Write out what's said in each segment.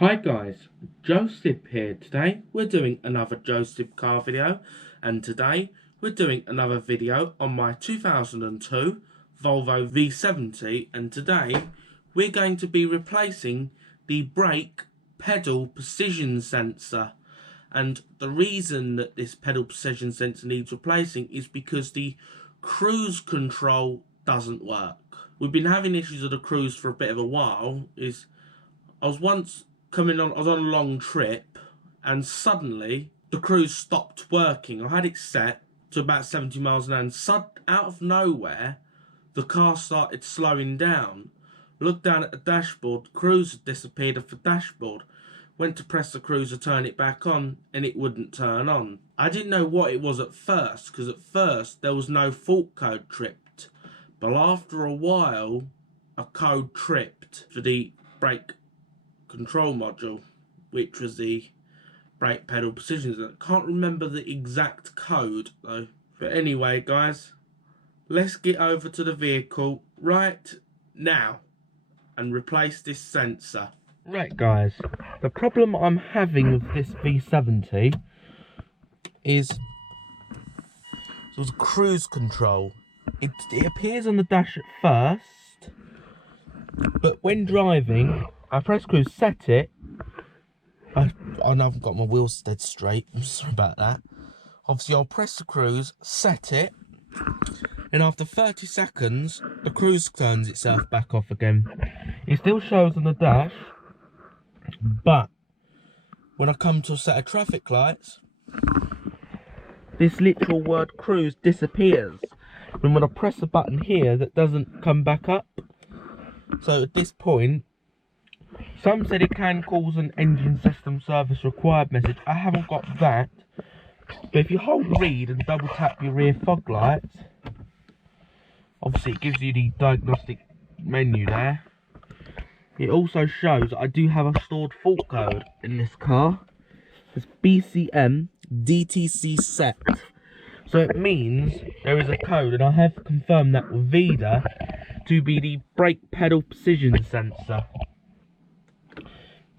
Hi guys, Joseph here. Today we're doing another Joseph car video, and today we're doing another video on my 2002 Volvo V70, and today we're going to be replacing the brake pedal precision sensor. And the reason that this pedal precision sensor needs replacing is because the cruise control doesn't work. We've been having issues with the cruise for a bit of a while. I was on a long trip, and suddenly the cruise stopped working. I had it set to about 70 miles an hour, and out of nowhere the car started slowing down. Looked down at the dashboard, the cruise had disappeared off the dashboard. Went to press the cruise to turn it back on, and it wouldn't turn on. I didn't know what it was at first, because at first there was no fault code tripped, but after a while a code tripped for the brake control module, which was the brake pedal precision. I can't remember the exact code though. But anyway guys, let's get over to the vehicle right now and replace this sensor. Right guys, the problem I'm having with this V70 is the cruise control. It appears on the dash at first, but when driving I press cruise, set it. I haven't got my wheels dead straight. I'm sorry about that. Obviously, I'll press the cruise, set it, and after 30 seconds, the cruise turns itself back off again. It still shows on the dash, but when I come to a set of traffic lights, this literal word cruise disappears. And when I press the button here, that doesn't come back up. So at this point, some said it can cause an engine system service required message. I haven't got that. But if you hold read and double tap your rear fog lights, obviously it gives you the diagnostic menu there. It also shows I do have a stored fault code in this car. It's BCM-0147 set. So it means there is a code, and I have confirmed that with Vida to be the brake pedal precision sensor.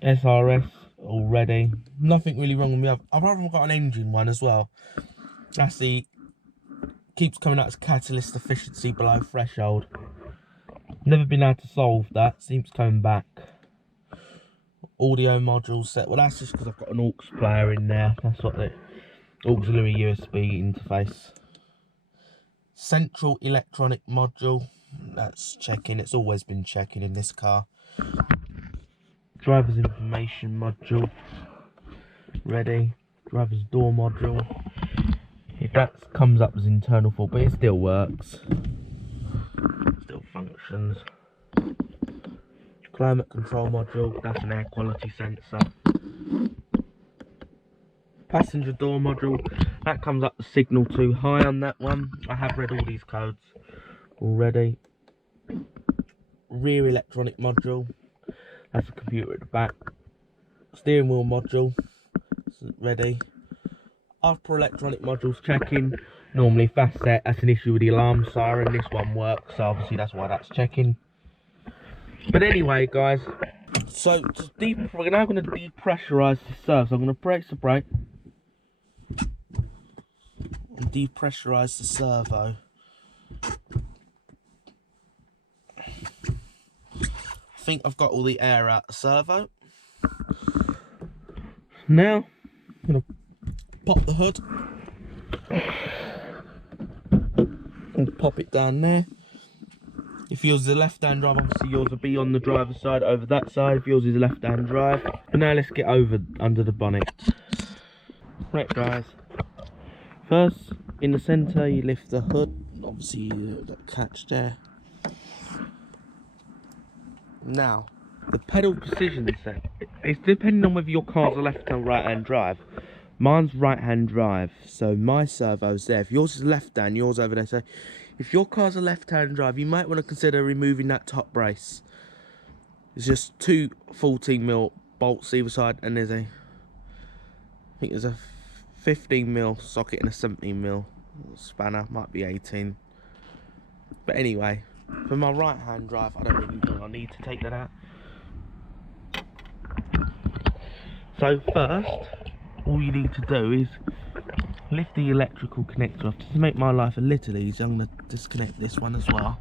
SRS already. Nothing really wrong with me. I've probably got an engine one as well. That's the keeps coming out as catalyst efficiency below threshold. Never been able to solve that. Seems coming back. Audio module set. Well, that's just because I've got an aux player in there. That's what the auxiliary USB interface. Central electronic module. That's checking. It's always been checking in this car. Driver's information module ready. Driver's door module. If that comes up as internal fault, but it still works, still functions. Climate control module, that's an air quality sensor. Passenger door module, that comes up the signal too high on that one. I have read all these codes already. Rear electronic module, that's a computer at the back. Steering wheel module, ready. Upper electronic modules checking. Normally if that's set, that's an issue with the alarm siren. This one works, so obviously that's why that's checking. But anyway guys, so we're now going to depressurize the servo. So I'm going to press the brake and depressurize the servo. I think I've got all the air out the servo. Now I'm going to pop the hood and pop it down there. If yours is a left-hand drive, obviously yours will be on the driver's side over that side. If yours is a left-hand drive. But now let's get over under the bonnet. Right guys, first in the centre you lift the hood, obviously that catch there. Now the pedal precision set, it's depending on whether your car's a left-hand or right-hand drive. Mine's right-hand drive, so my servo's there. If yours is left-hand, yours over there. So if your car's a left-hand drive, you might want to consider removing that top brace. There's just two 14mm bolts either side, and there's I think there's a 15mm socket and a 17mm spanner, might be 18. But anyway, for my right-hand drive, I don't really think I need to take that out. So first, all you need to do is lift the electrical connector off. Just to make my life a little easier, I'm going to disconnect this one as well.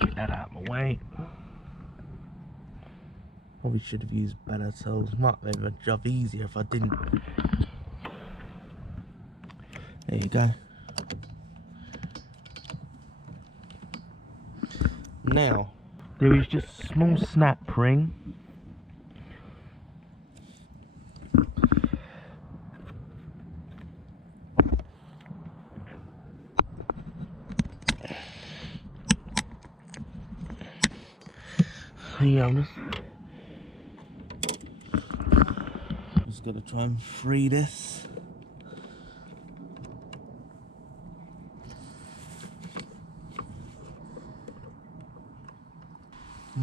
Get that out of my way. Probably should have used better tools. Might have made my job easier if I didn't. There you go. Now, there is just a small snap ring. Yeah, I'm just gonna try and free this.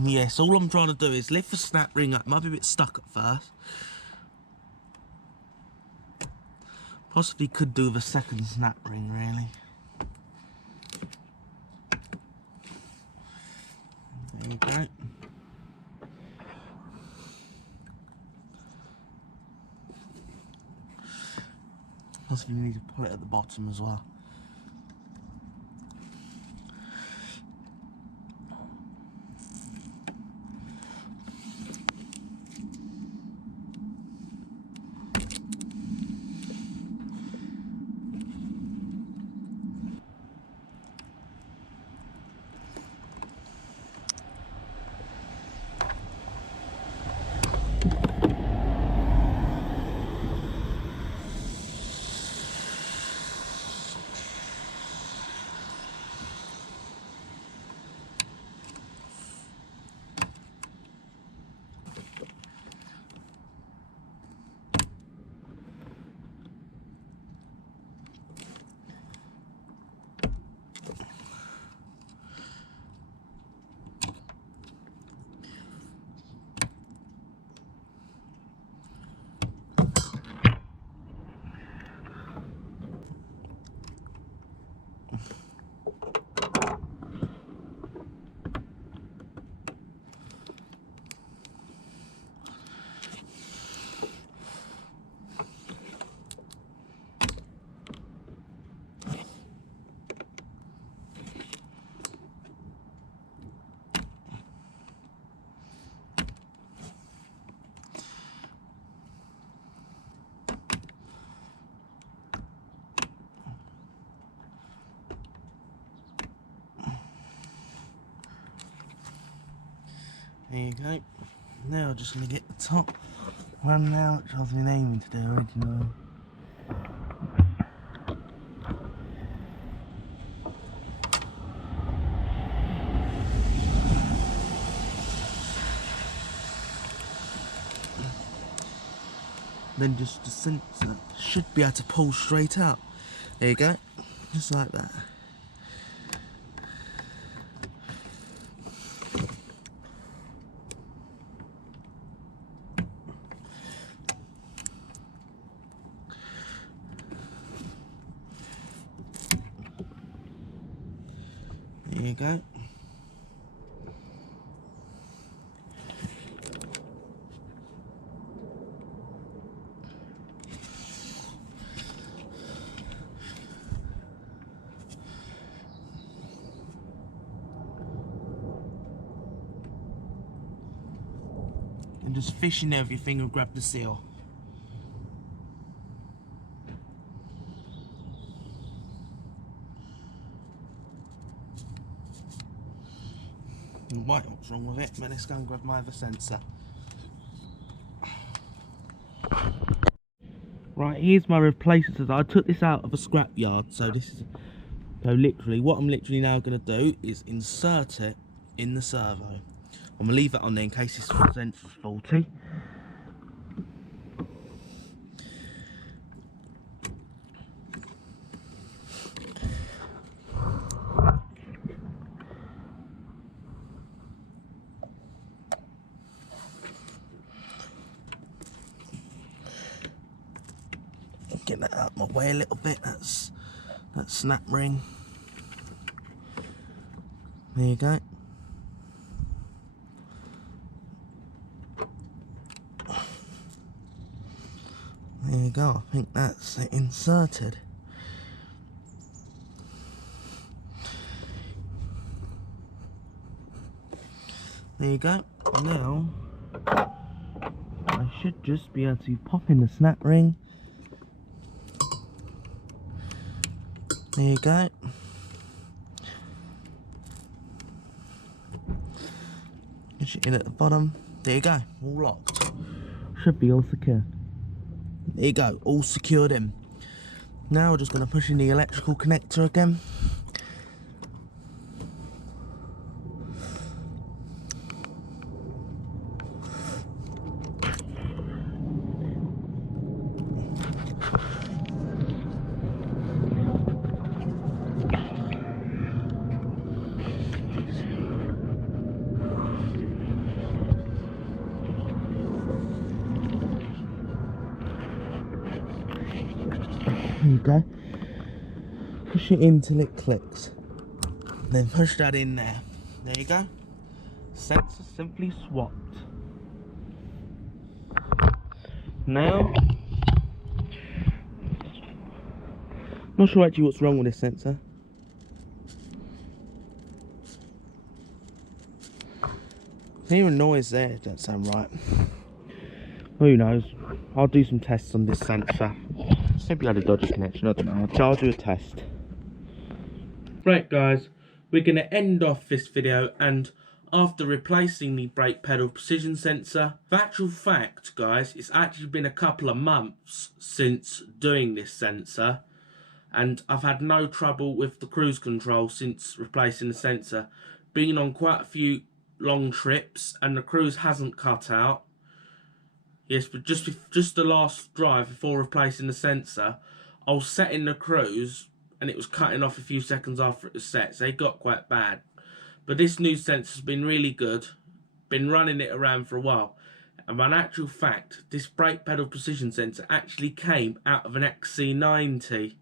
Yes, all I'm trying to do is lift the snap ring up. It might be a bit stuck at first. Possibly could do with a second snap ring, really. There you go. Possibly need to pull it at the bottom as well. There you go. Now I'm just going to get the top one now, which I've been aiming to do originally. Then just the sensor should be able to pull straight out. There you go, just like that. There you go. And just fish in there with your finger and grab the seal. Right, what's wrong with it? But let's go and grab my other sensor. Right, here's my replacement. I took this out of a scrapyard, so this is literally what I'm literally now going to do is insert it in the servo. I'm going to leave it on there in case this sensor's faulty. Get that out of my way a little bit. That's that snap ring. There you go. you go, I think that's inserted. There you go. Now I should just be able to pop in the snap ring. There you go. Push it in at the bottom. There you go, all locked. Should be all secure. There you go, all secured in. Now we're just going to push in the electrical connector again. There you go. Push it in till it clicks. Then push that in there. There you go. Sensor simply swapped. Now, not sure actually what's wrong with this sensor. Hearing noise there, don't sound right. Who knows? I'll do some tests on this sensor. Maybe I had a dodgy connection, I don't know. I'll do a test. Right guys, we're going to end off this video, and after replacing the brake pedal precision sensor, for actual fact guys, it's actually been a couple of months since doing this sensor, and I've had no trouble with the cruise control since replacing the sensor. Been on quite a few long trips and the cruise hasn't cut out. Yes, but just the last drive before replacing the sensor, I was setting the cruise and it was cutting off a few seconds after it was set, so it got quite bad. But this new sensor's been really good. Been running it around for a while. And in actual fact, this brake pedal precision sensor actually came out of an XC90. I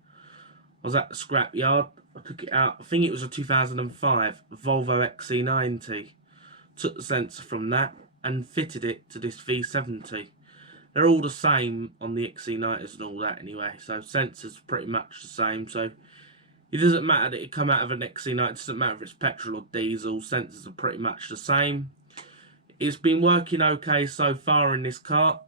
was at the scrapyard, I took it out, I think it was a 2005 Volvo XC90. Took the sensor from that and fitted it to this V70. They're all the same on the XC90s and all that anyway, so sensors pretty much the same. So it doesn't matter that it come out of an XC90, it doesn't matter if it's petrol or diesel, sensors are pretty much the same. It's been working okay so far in this car.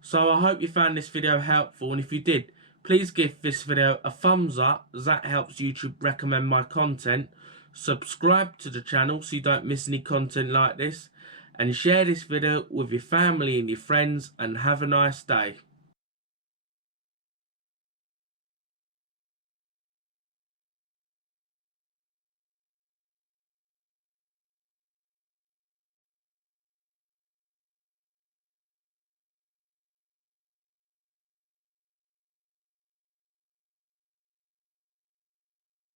So I hope you found this video helpful, and if you did, please give this video a thumbs up, as that helps YouTube recommend my content. Subscribe to the channel so you don't miss any content like this, and share this video with your family and your friends, and have a nice day.